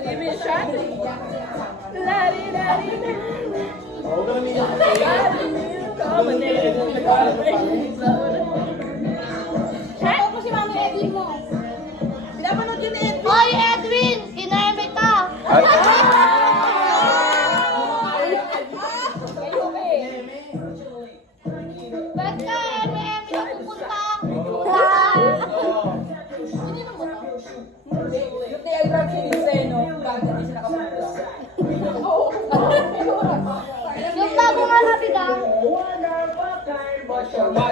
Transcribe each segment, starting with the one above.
give me a shot? La-di-da-di-da. Shoutout mo si Mami Edwin mo. Pinapanood yun ni Edwin. Oy, Edwin! Kineme ka! Ba't ka, Eme na pupunta? Hindi mo ba to? Yung diagram si Liseno, bakit hindi siya nakapunta? Yung bago nga nabigang. Yung bago nga.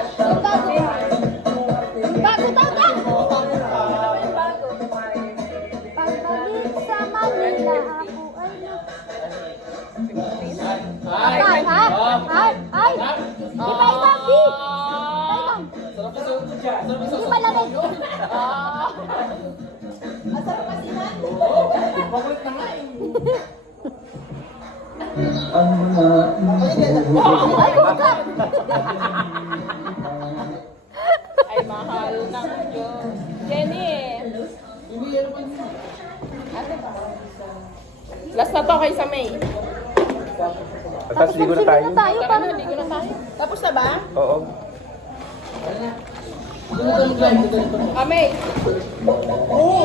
Bago daw ka! Pagbalik sa Manila, ako ay Ay! Iba, Di! Hindi malamig. Ang sarap kasi na. Pakulit na nga eh. Ay, bukak! Ay, mahal ng Diyos. Jenny. Ate ba? Last na to kay sa May. Tapos ligo na tayo. tayo Tara na, ligo na tayo. Tapos na ba? Oo. May. Oo.